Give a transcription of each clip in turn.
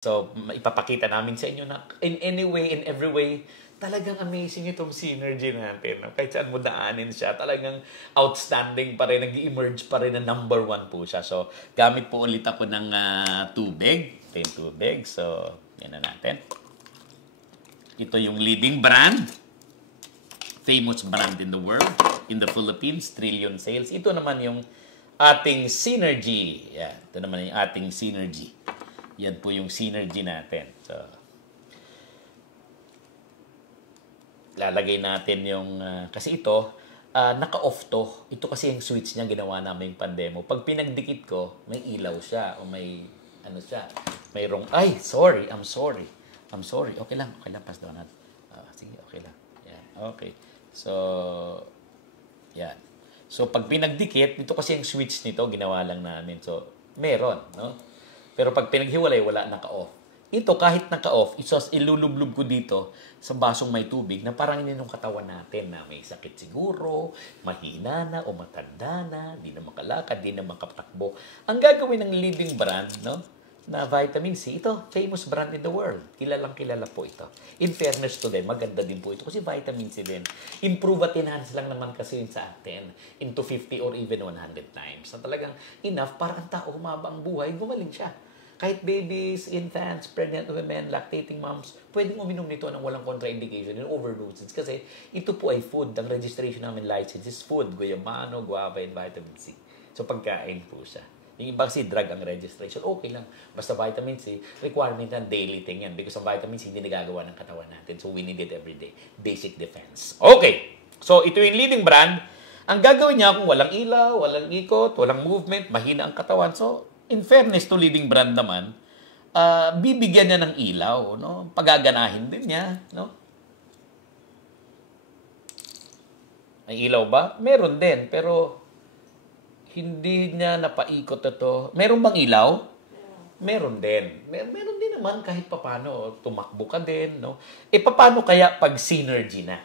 So, ipapakita namin sa inyo na in any way, in every way, talagang amazing itong synergy natin. No? Kahit saan mo daanin siya, talagang outstanding pa rin, nag-emerge pa rin na number 1 po siya. So, gamit po ulit ako ng tubig. Ito yung tubig. So, yan na natin. Ito yung leading brand. Famous brand in the world. In the Philippines, trillion sales. Ito naman yung ating synergy. Yan. Ito naman yung ating synergy. Yan po yung synergy natin. So, lalagay natin yung, kasi ito, naka-off to. Ito kasi yung switch niya ginawa namin yung pandemo. Pag pinagdikit ko, may ilaw siya o may, ano siya, mayroong, ay, sorry, I'm sorry. Okay lang, pass down natin. Sige, okay lang. Yan, okay. So, yan. So, pag pinagdikit, ito kasi yung switch nito, ginawa lang namin. So, meron, no? Pero pag pinaghiwalay, wala naka-off. Ito, kahit naka-off, ilulublub ko dito sa basong may tubig na parang yun yung katawan natin na may sakit siguro, mahina na o matanda na, di na makalakad, di na makatakbo. Ang gagawin ng leading brand, no, na vitamin C, ito, famous brand in the world. Kilalang kilala po ito. In fairness to them, maganda din po ito kasi vitamin C din. Improve at enhance lang naman kasi yun sa atin into 50 or even 100 times. So talagang enough para ang tao humaba ang buhay, gumaling siya. Kahit babies, infants, pregnant women, lactating moms, pwedeng uminom nito ng walang contraindication and overdoses. Kasi ito po ay food. Ang registration namin license is food. Guyamano, guava, and vitamin C. So pagkain po siya. Yung iba kasi drug ang registration, okay lang. Basta vitamin C, requirement na daily thing yan. Because ang vitamin C hindi nagagawa ng katawan natin. So we need it every day. Basic defense. Okay. So ito yung leading brand. Ang gagawin niya kung walang ilaw, walang ikot, walang movement, mahina ang katawan. So, in fairness to leading brand naman, bibigyan niya ng ilaw, no? Pagaganahin din niya, no? May ilaw ba? Meron din, pero hindi niya napaikot ito. Meron bang ilaw? Meron din. Meron din naman kahit papano, tumakbo ka din, no? Paano kaya pag synergy na?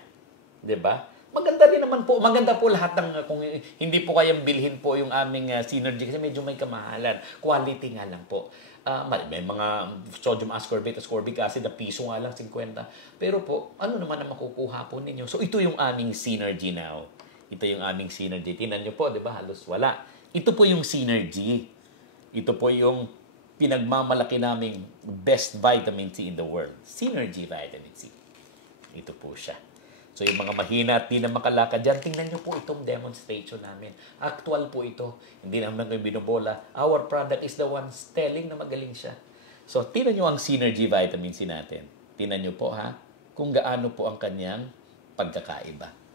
'Di ba? Maganda rin naman po. Maganda po lahat ng, kung hindi po kayang bilhin po yung aming synergy kasi medyo may kamahalan. Quality nga lang po. May mga sodium ascorbate, ascorbic acid, na piso nga lang, 50. Pero po, ano naman ang makukuha po ninyo? So, ito yung aming synergy now. Ito yung aming synergy. Tingnan nyo po, di ba? Halos wala. Ito po yung synergy. Ito po yung pinagmamalaki naming best vitamin C in the world. Synergy vitamin C. Ito po siya. So, yung mga mahina at di na makalakad dyan, tingnan nyo po itong demonstration namin. Actual po ito. Hindi naman kayo binobola. Our product is the one telling na magaling siya. So, tingnan nyo ang synergy vitamin C natin. Tingnan nyo po, ha, kung gaano po ang kanyang pagkakaiba.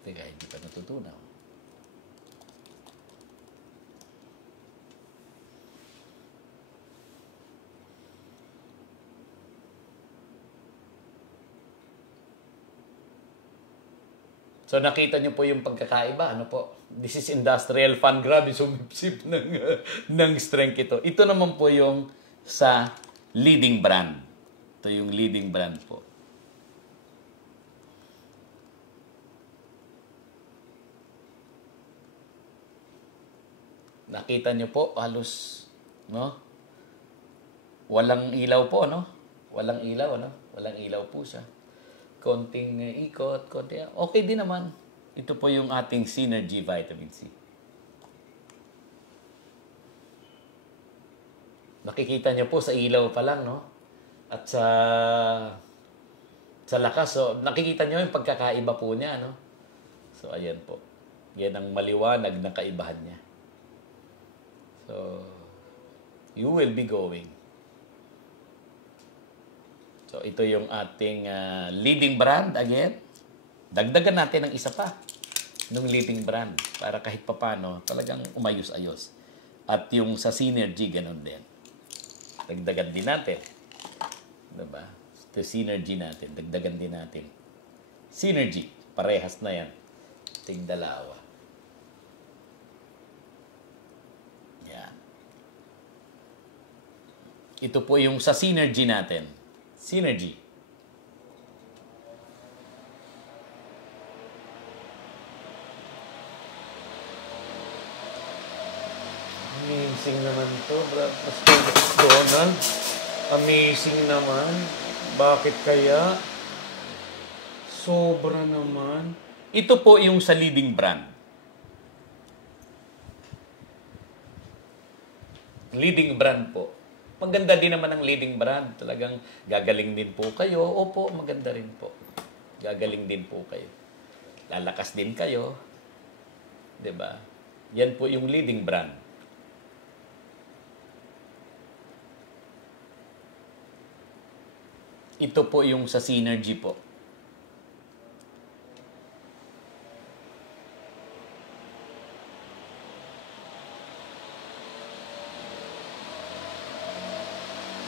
Teka, hindi pa natutunaw. So, nakita nyo po yung pagkakaiba. Ano po? This is industrial fun. Grabe, sumipsip ng strength ito. Ito naman po yung sa leading brand. Ito yung leading brand po. Nakita nyo po, halos, no? Walang ilaw po, no? Walang ilaw, no? Walang ilaw po siya. Konting ikot, konting, okay din naman. Ito po yung ating synergy vitamin C. Nakikita nyo po sa ilaw pa lang, no? At sa lakas, so nakikita nyo yung pagkakaiba po niya, no? So, ayan po. Yan ang maliwanag na kaibahan niya. So, you will be going. So, ito yung ating leading brand again. Dagdagan natin ng isa pa ng leading brand para kahit papano talagang umayos-ayos. At yung sa synergy, ganun din. Dagdagan din natin. Diba? Ito synergy natin. Dagdagan din natin. Synergy. Parehas na yan. Ting dalawa. Ito po yung sa synergy natin. Synergy. Amazing naman to, Pastor Donald. Amazing naman. Bakit kaya? Sobra naman. Ito po yung sa leading brand. Leading brand po. Maganda din naman ang leading brand. Talagang gagaling din po kayo. Opo, maganda rin po. Gagaling din po kayo. Lalakas din kayo. 'Di ba? Yan po yung leading brand. Ito po yung sa synergy po.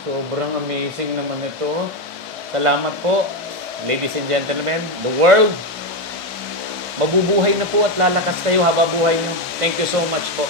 Sobrang amazing naman ito. Salamat po, ladies and gentlemen. The world, mabubuhay na po at lalakas kayo haba buhay nyo. Thank you so much po.